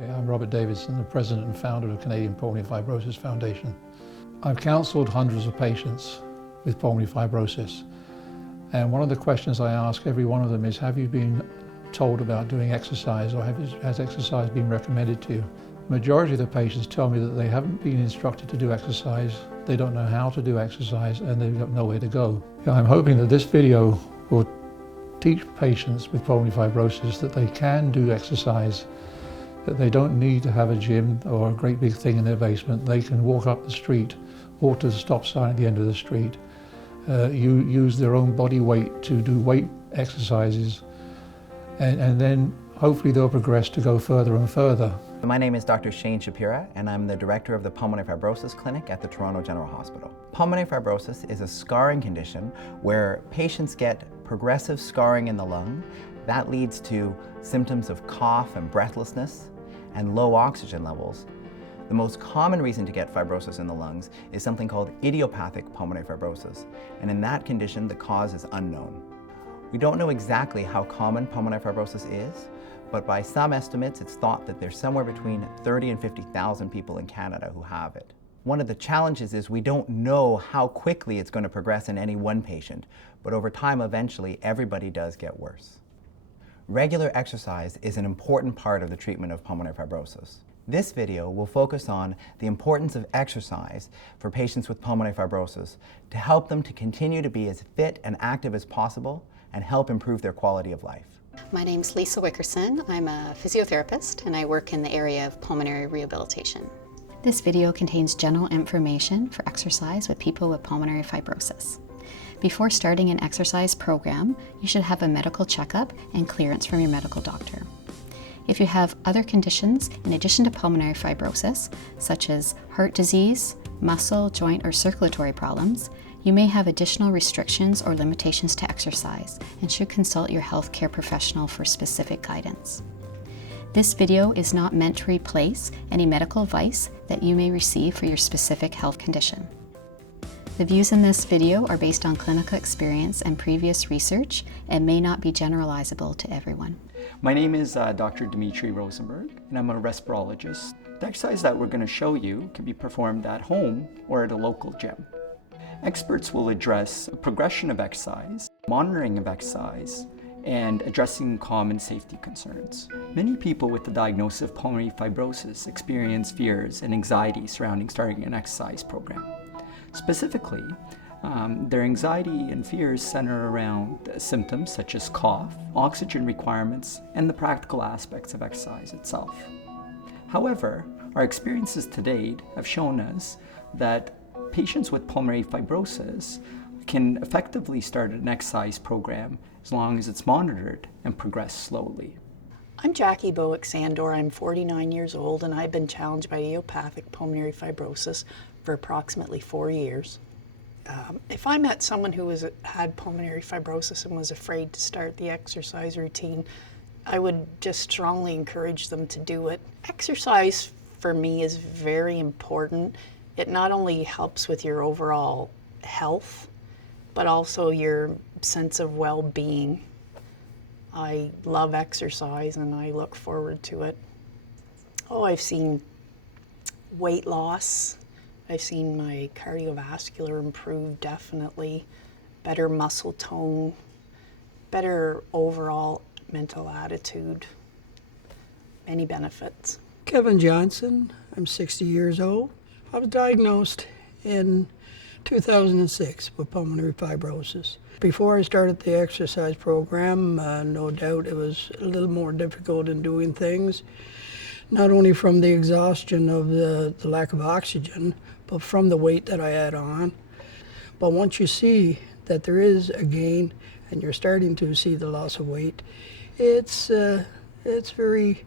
Yeah, I'm Robert Davidson, the President and Founder of the Canadian Pulmonary Fibrosis Foundation. I've counselled hundreds of patients with pulmonary fibrosis, and one of the questions I ask every one of them is, have you been told about doing exercise, or has exercise been recommended to you? The majority of the patients tell me that they haven't been instructed to do exercise, they don't know how to do exercise, and they've got nowhere to go. I'm hoping that this video will teach patients with pulmonary fibrosis that they can do exercise, that they don't need to have a gym or a great big thing in their basement. They can walk up the street, walk to the stop sign at the end of the street, use their own body weight to do weight exercises, and then hopefully they'll progress to go further and further. My name is Dr. Shapera, and I'm the director of the Pulmonary Fibrosis Clinic at the Toronto General Hospital. Pulmonary fibrosis is a scarring condition where patients get progressive scarring in the lung. That leads to symptoms of cough and breathlessness and low oxygen levels. The most common reason to get fibrosis in the lungs is something called idiopathic pulmonary fibrosis, and in that condition the cause is unknown. We don't know exactly how common pulmonary fibrosis is, but by some estimates it's thought that there's somewhere between 30 and 50,000 people in Canada who have it. One of the challenges is we don't know how quickly it's going to progress in any one patient, but over time eventually everybody does get worse. Regular exercise is an important part of the treatment of pulmonary fibrosis. This video will focus on the importance of exercise for patients with pulmonary fibrosis to help them to continue to be as fit and active as possible and help improve their quality of life. My name's Lisa Wickerson. I'm a physiotherapist and I work in the area of pulmonary rehabilitation. This video contains general information for exercise with people with pulmonary fibrosis. Before starting an exercise program, you should have a medical checkup and clearance from your medical doctor. If you have other conditions in addition to pulmonary fibrosis, such as heart disease, muscle, joint, or circulatory problems, you may have additional restrictions or limitations to exercise and should consult your healthcare professional for specific guidance. This video is not meant to replace any medical advice that you may receive for your specific health condition. The views in this video are based on clinical experience and previous research and may not be generalizable to everyone. My name is Dr. Dimitri Rosenberg, and I'm a respirologist. The exercise that we're going to show you can be performed at home or at a local gym. Experts will address progression of exercise, monitoring of exercise, and addressing common safety concerns. Many people with the diagnosis of pulmonary fibrosis experience fears and anxiety surrounding starting an exercise program. Specifically, their anxiety and fears center around symptoms such as cough, oxygen requirements, and the practical aspects of exercise itself. However, our experiences to date have shown us that patients with pulmonary fibrosis can effectively start an exercise program as long as it's monitored and progress slowly. I'm Jacqui Bowick-Sandor. I'm 49 years old and I've been challenged by idiopathic pulmonary fibrosis for approximately 4 years. If I met someone who had pulmonary fibrosis and was afraid to start the exercise routine, I would just strongly encourage them to do it. Exercise for me is very important. It not only helps with your overall health, but also your sense of well-being. I love exercise and I look forward to it. Oh, I've seen weight loss. I've seen my cardiovascular improve, definitely. Better muscle tone, better overall mental attitude. Many benefits. Kevin Johnson, I'm 60 years old. I was diagnosed in 2006 with pulmonary fibrosis. Before I started the exercise program, no doubt it was a little more difficult in doing things, not only from the exhaustion of the lack of oxygen, but from the weight that I had on. But once you see that there is a gain and you're starting to see the loss of weight, it's very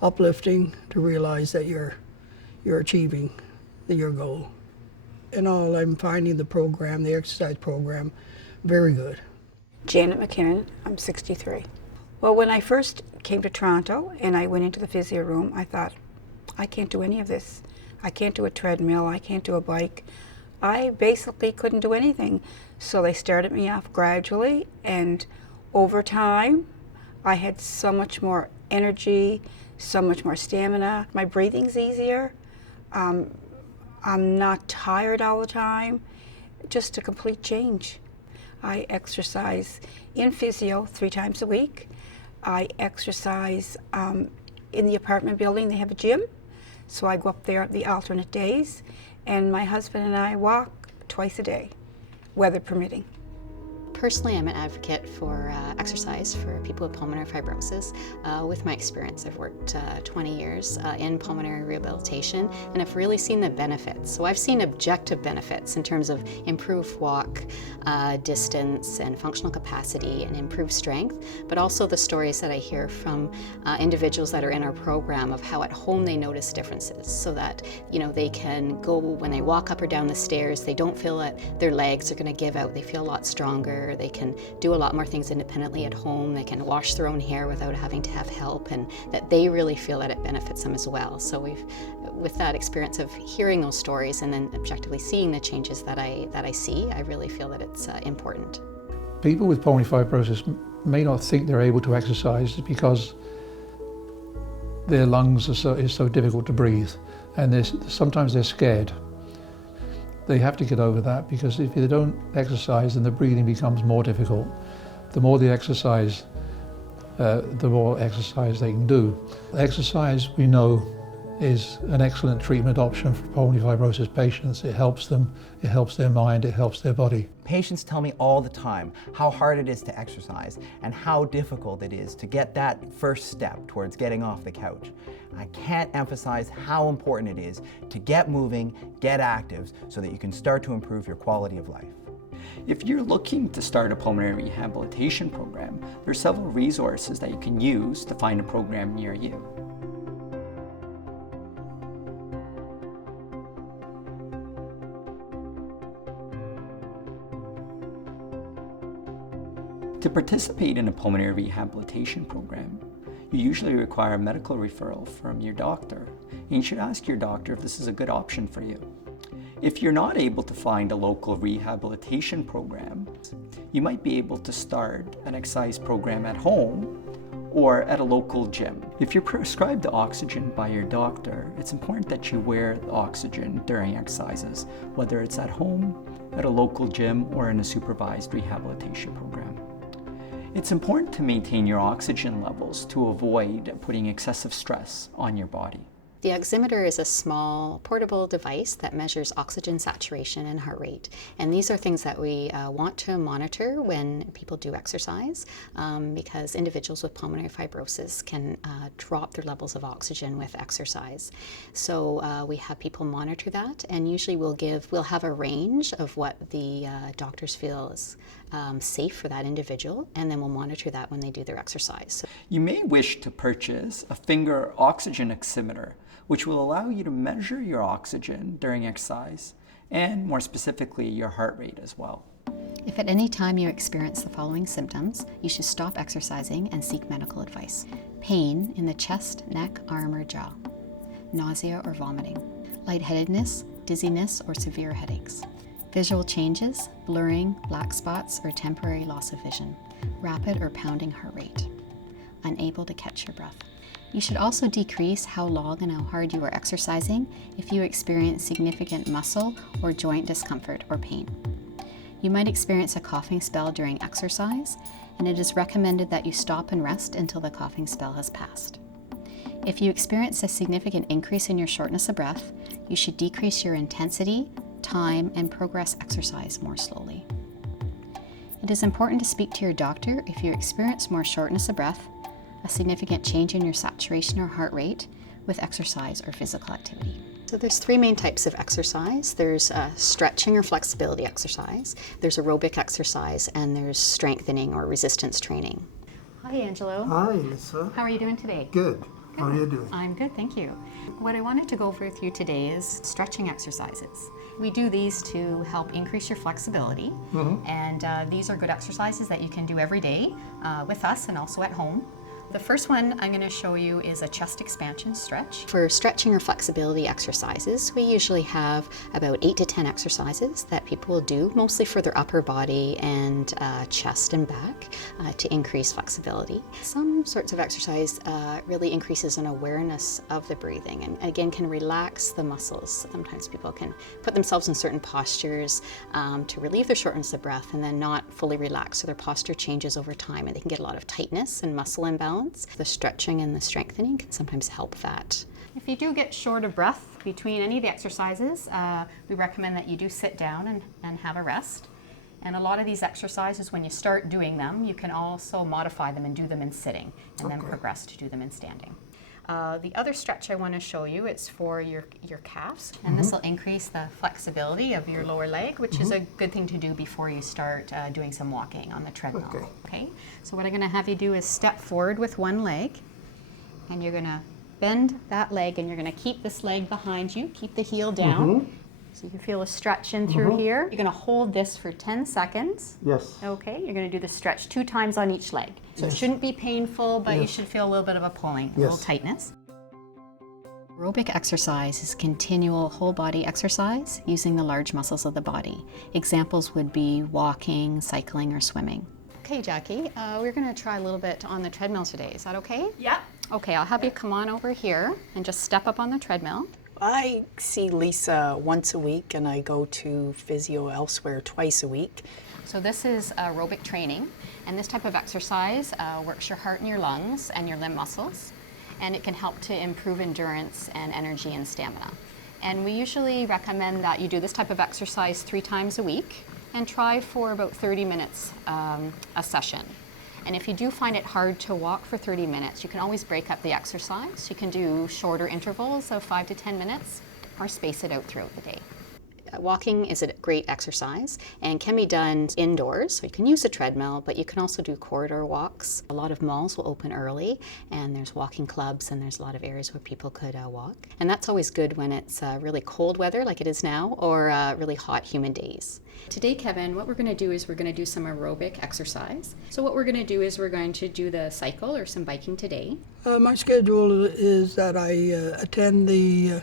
uplifting to realize that you're achieving your goal. In all, I'm finding the program, the exercise program, very good. Janet Mackinnon, I'm 63. Well, when I first came to Toronto and I went into the physio room, I thought, I can't do any of this. I can't do a treadmill, I can't do a bike. I basically couldn't do anything. So they started me off gradually, and over time, I had so much more energy, so much more stamina. My breathing's easier. I'm not tired all the time. Just a complete change. I exercise in physio 3 times a week. I exercise in the apartment building. They have a gym, so I go up there the alternate days, and my husband and I walk twice a day, weather permitting. Personally, I'm an advocate for exercise for people with pulmonary fibrosis. With my experience, I've worked 20 years in pulmonary rehabilitation, and I've really seen the benefits. So I've seen objective benefits in terms of improved walk distance and functional capacity and improved strength, but also the stories that I hear from individuals that are in our program of how at home they notice differences, so that they can go, when they walk up or down the stairs, they don't feel that their legs are going to give out. They feel a lot stronger. They can do a lot more things independently at home. They can wash their own hair without having to have help, and that they really feel that it benefits them as well. So with that experience of hearing those stories and then objectively seeing the changes that I see, I really feel that it's important. People with pulmonary fibrosis may not think they're able to exercise because their lungs is so difficult to breathe, and sometimes they're scared. They have to get over that, because if they don't exercise, then the breathing becomes more difficult. The more they exercise, the more exercise they can do. Exercise, we know, is an excellent treatment option for pulmonary fibrosis patients. It helps them, it helps their mind, it helps their body. Patients tell me all the time how hard it is to exercise and how difficult it is to get that first step towards getting off the couch. I can't emphasize how important it is to get moving, get active, so that you can start to improve your quality of life. If you're looking to start a pulmonary rehabilitation program, there are several resources that you can use to find a program near you. To participate in a pulmonary rehabilitation program, you usually require a medical referral from your doctor, and you should ask your doctor if this is a good option for you. If you're not able to find a local rehabilitation program, you might be able to start an exercise program at home or at a local gym. If you're prescribed oxygen by your doctor, it's important that you wear the oxygen during exercises, whether it's at home, at a local gym, or in a supervised rehabilitation program. It's important to maintain your oxygen levels to avoid putting excessive stress on your body. The oximeter is a small portable device that measures oxygen saturation and heart rate. And these are things that we want to monitor when people do exercise, because individuals with pulmonary fibrosis can drop their levels of oxygen with exercise. So we have people monitor that, and usually we'll have a range of what the doctors feel is safe for that individual, and then we'll monitor that when they do their exercise. So you may wish to purchase a finger oxygen oximeter, which will allow you to measure your oxygen during exercise, and more specifically, your heart rate as well. If at any time you experience the following symptoms, you should stop exercising and seek medical advice. Pain in the chest, neck, arm, or jaw. Nausea or vomiting. Lightheadedness, dizziness, or severe headaches. Visual changes, blurring, black spots, or temporary loss of vision. Rapid or pounding heart rate. Unable to catch your breath. You should also decrease how long and how hard you are exercising if you experience significant muscle or joint discomfort or pain. You might experience a coughing spell during exercise, and it is recommended that you stop and rest until the coughing spell has passed. If you experience a significant increase in your shortness of breath, you should decrease your intensity, time, and progress exercise more slowly. It is important to speak to your doctor if you experience more shortness of breath, a significant change in your saturation or heart rate with exercise or physical activity. So there's 3 main types of exercise. There's stretching or flexibility exercise, there's aerobic exercise, and there's strengthening or resistance training. Hi, Angelo. Hi, Lisa. How are you doing today? Good. How are you doing? I'm good, thank you. What I wanted to go over with you today is stretching exercises. We do these to help increase your flexibility, and these are good exercises that you can do every day with us and also at home. The first one I'm going to show you is a chest expansion stretch. For stretching or flexibility exercises, we usually have about 8 to 10 exercises that people will do, mostly for their upper body and chest and back to increase flexibility. Some certain sorts of exercise really increases an awareness of the breathing and again can relax the muscles. Sometimes people can put themselves in certain postures to relieve their shortness of breath and then not fully relax, so their posture changes over time and they can get a lot of tightness and muscle imbalance. The stretching and the strengthening can sometimes help that. If you do get short of breath between any of the exercises, we recommend that you do sit down and have a rest. And a lot of these exercises, when you start doing them, you can also modify them and do them in sitting, and then progress to do them in standing. The other stretch I want to show you, it's for your calves, and this will increase the flexibility of your lower leg, which is a good thing to do before you start doing some walking on the treadmill. Okay. So what I'm going to have you do is step forward with one leg, and you're going to bend that leg, and you're going to keep this leg behind you, keep the heel down. So you can feel a stretch in through here. You're going to hold this for 10 seconds. Yes. Okay, you're going to do the stretch 2 times on each leg. So it shouldn't be painful, but you should feel a little bit of a pulling, a little tightness. Aerobic exercise is continual whole body exercise using the large muscles of the body. Examples would be walking, cycling, or swimming. Okay, Jacqui, we're going to try a little bit on the treadmill today. Is that okay? Yeah. Okay, I'll have you come on over here and just step up on the treadmill. I see Lisa once a week and I go to physio elsewhere twice a week. So this is aerobic training, and this type of exercise works your heart and your lungs and your limb muscles, and it can help to improve endurance and energy and stamina. And we usually recommend that you do this type of exercise 3 times a week and try for about 30 minutes a session. And if you do find it hard to walk for 30 minutes, you can always break up the exercise. You can do shorter intervals of 5 to 10 minutes or space it out throughout the day. Walking is a great exercise and can be done indoors. So you can use a treadmill, but you can also do corridor walks. A lot of malls will open early and there's walking clubs and there's a lot of areas where people could walk. And that's always good when it's really cold weather like it is now or really hot, humid days. Today, Kevin, what we're going to do is we're going to do some aerobic exercise. So what we're going to do is we're going to do the cycle or some biking today. My schedule is that I attend the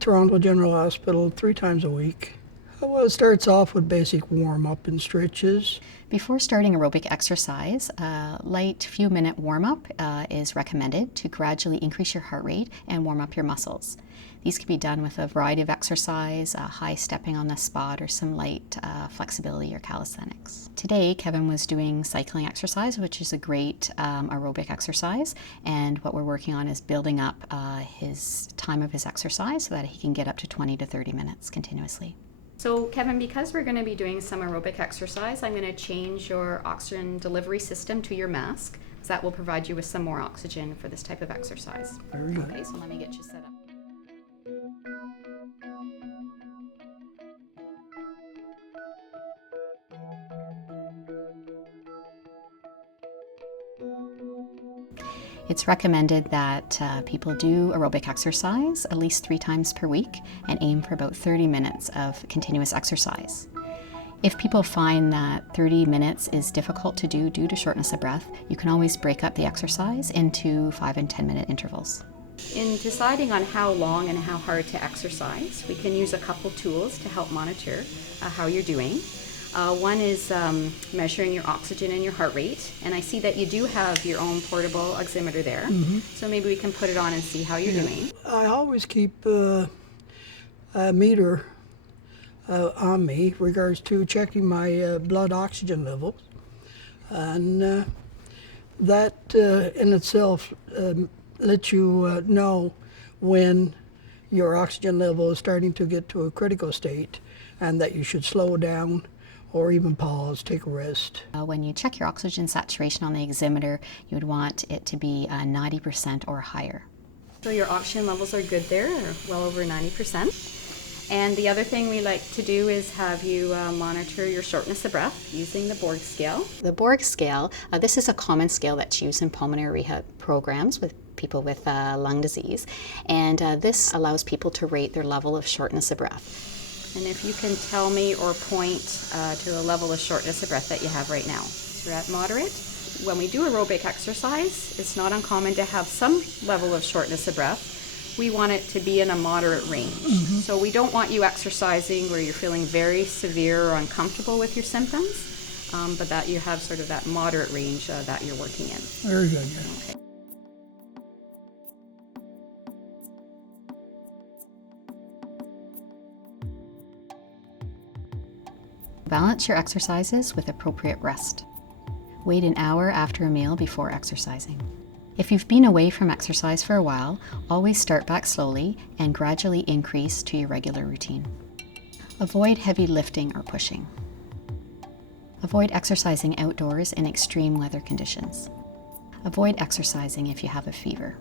Toronto General Hospital 3 times a week. Well, it starts off with basic warm-up and stretches. Before starting aerobic exercise, a light few-minute warm-up is recommended to gradually increase your heart rate and warm up your muscles. These can be done with a variety of exercise, high stepping on the spot, or some light flexibility or calisthenics. Today, Kevin was doing cycling exercise, which is a great aerobic exercise, and what we're working on is building up his time of his exercise so that he can get up to 20 to 30 minutes continuously. So Kevin, because we're going to be doing some aerobic exercise, I'm going to change your oxygen delivery system to your mask, because that will provide you with some more oxygen for this type of exercise. Very good. Okay, so let me get you set up. It's recommended that people do aerobic exercise at least 3 times per week and aim for about 30 minutes of continuous exercise. If people find that 30 minutes is difficult to do due to shortness of breath, you can always break up the exercise into 5 and 10-minute intervals. In deciding on how long and how hard to exercise, we can use a couple tools to help monitor how you're doing. One is measuring your oxygen and your heart rate, and I see that you do have your own portable oximeter there, so maybe we can put it on and see how you're doing. I always keep a meter on me regards to checking my blood oxygen levels, and that in itself lets you know when your oxygen level is starting to get to a critical state and that you should slow down or even pause, take a rest. When you check your oxygen saturation on the oximeter, you would want it to be 90% or higher. So your oxygen levels are good there, well over 90%. And the other thing we like to do is have you monitor your shortness of breath using the Borg scale. The Borg scale, this is a common scale that's used in pulmonary rehab programs with people with lung disease, and this allows people to rate their level of shortness of breath. And if you can tell me or point to the level of shortness of breath that you have right now. So you're at moderate. When we do aerobic exercise, it's not uncommon to have some level of shortness of breath. We want it to be in a moderate range. So we don't want you exercising where you're feeling very severe or uncomfortable with your symptoms. but that you have sort of that moderate range that you're working in. Very good, yeah. Okay. Balance your exercises with appropriate rest. Wait an hour after a meal before exercising. If you've been away from exercise for a while, always start back slowly and gradually increase to your regular routine. Avoid heavy lifting or pushing. Avoid exercising outdoors in extreme weather conditions. Avoid exercising if you have a fever.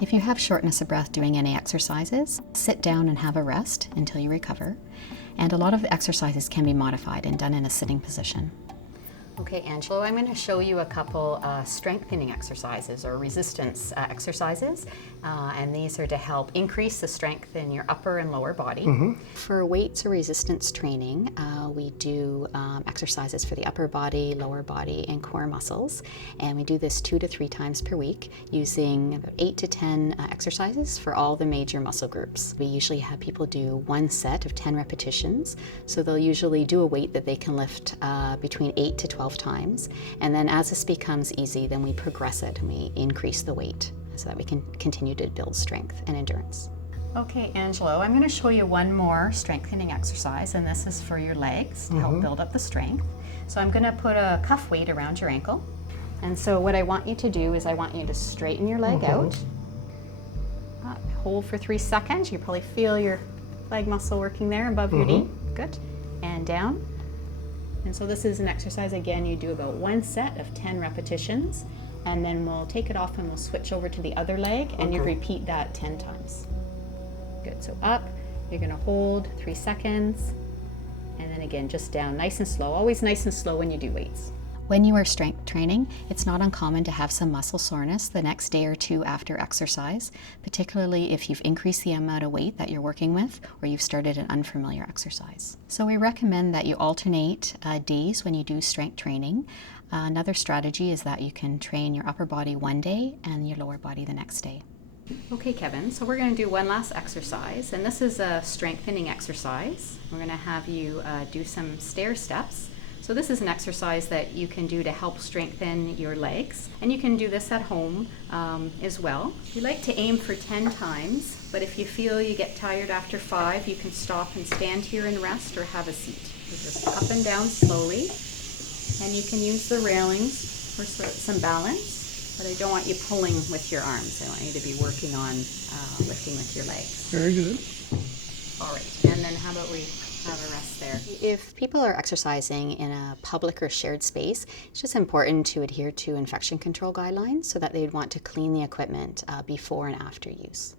If you have shortness of breath doing any exercises, sit down and have a rest until you recover. And a lot of the exercises can be modified and done in a sitting position. Okay, Angelo, I'm going to show you a couple strengthening exercises or resistance exercises, and these are to help increase the strength in your upper and lower body. For weights or resistance training, we do exercises for the upper body, lower body, and core muscles, and we do this 2 to 3 times per week using about 8 to 10 exercises for all the major muscle groups. We usually have people do one set of 10 repetitions, so they'll usually do a weight that they can lift between 8 to 12 times, and then as this becomes easy, then we progress it and we increase the weight so that we can continue to build strength and endurance. Okay, Angelo, I'm going to show you one more strengthening exercise, and this is for your legs to help build up the strength. So I'm going to put a cuff weight around your ankle, and so what I want you to do is I want you to straighten your leg out, hold for 3 seconds. You probably feel your leg muscle working there above your knee. Good. And down. And so this is an exercise, again, you do about one set of 10 repetitions, and then we'll take it off and we'll switch over to the other leg, and you repeat that 10 times. Good, so up, you're gonna hold 3 seconds, and then again, just down, nice and slow. Always nice and slow when you do weights. When you are strength training, it's not uncommon to have some muscle soreness the next day or 2 after exercise, particularly if you've increased the amount of weight that you're working with or you've started an unfamiliar exercise. So we recommend that you alternate days when you do strength training. Another strategy is that you can train your upper body one day and your lower body the next day. Okay, Kevin, so we're going to do one last exercise, and this is a strengthening exercise. We're going to have you do some stair steps. So this is an exercise that you can do to help strengthen your legs, and you can do this at home as well. You like to aim for 10 times, but if you feel you get tired after 5, you can stop and stand here and rest or have a seat. So just up and down slowly, and you can use the railings for some balance, but I don't want you pulling with your arms. I want you to be working on lifting with your legs. Very good. All right, and then how about we have a rest there. If people are exercising in a public or shared space, it's just important to adhere to infection control guidelines so that they'd want to clean the equipment before and after use.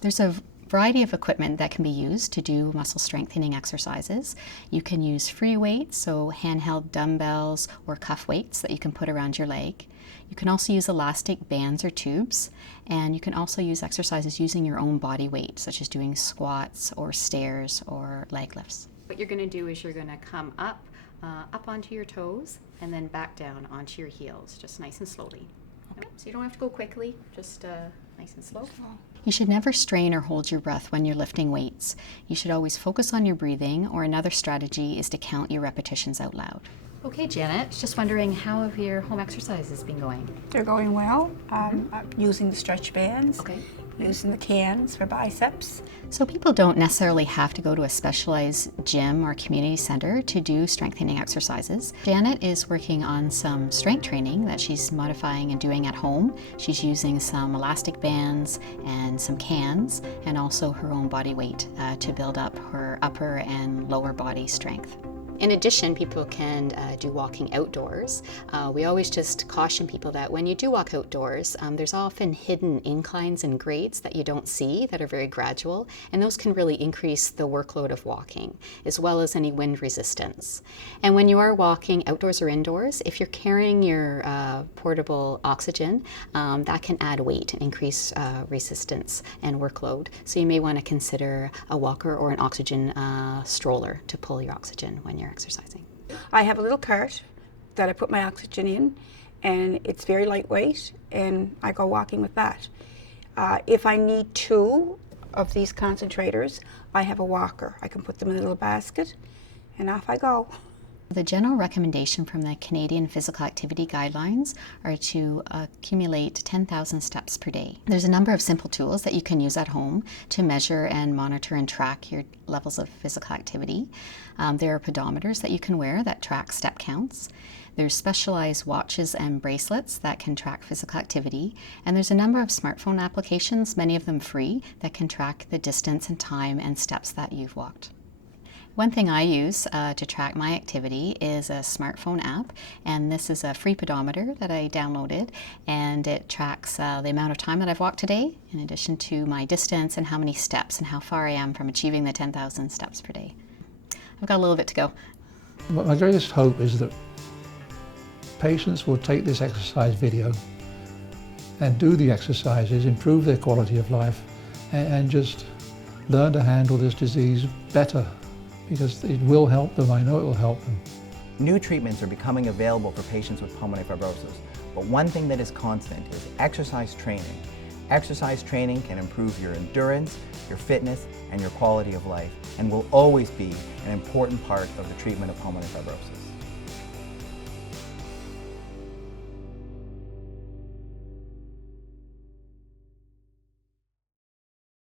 There's a variety of equipment that can be used to do muscle strengthening exercises. You can use free weights, so handheld dumbbells or cuff weights that you can put around your leg. You can also use elastic bands or tubes, and you can also use exercises using your own body weight, such as doing squats or stairs or leg lifts. What you're going to do is you're going to come up onto your toes and then back down onto your heels, just nice and slowly. Okay. So you don't have to go quickly, just nice and slow. You should never strain or hold your breath when you're lifting weights. You should always focus on your breathing, or another strategy is to count your repetitions out loud. Okay, Janet, just wondering, how have your home exercises been going? They're going well. I'm using the stretch bands, Okay. using the cans for biceps. So people don't necessarily have to go to a specialized gym or community center to do strengthening exercises. Janet is working on some strength training that she's modifying and doing at home. She's using some elastic bands and some cans, and also her own body weight to build up her upper and lower body strength. In addition, people can do walking outdoors. We always just caution people that when you do walk outdoors, there's often hidden inclines and grades that you don't see that are very gradual, and those can really increase the workload of walking, as well as any wind resistance. And when you are walking outdoors or indoors, if you're carrying your portable oxygen, that can add weight and increase resistance and workload. So you may want to consider a walker or an oxygen stroller to pull your oxygen when you're exercising. I have a little cart that I put my oxygen in, and it's very lightweight, and I go walking with that. If I need 2 of these concentrators, I have a walker. I can put them in a little basket, and off I go. The general recommendation from the Canadian Physical Activity Guidelines are to accumulate 10,000 steps per day. There's a number of simple tools that you can use at home to measure and monitor and track your levels of physical activity. There are pedometers that you can wear that track step counts. There's specialized watches and bracelets that can track physical activity. And there's a number of smartphone applications, many of them free, that can track the distance and time and steps that you've walked. One thing I use to track my activity is a smartphone app, and this is a free pedometer that I downloaded, and it tracks the amount of time that I've walked today, in addition to my distance and how many steps and how far I am from achieving the 10,000 steps per day. I've got a little bit to go. My greatest hope is that patients will take this exercise video and do the exercises, improve their quality of life, and just learn to handle this disease better, because it will help them. I know it will help them. New treatments are becoming available for patients with pulmonary fibrosis, but one thing that is constant is exercise training. Exercise training can improve your endurance, your fitness, and your quality of life, and will always be an important part of the treatment of pulmonary fibrosis.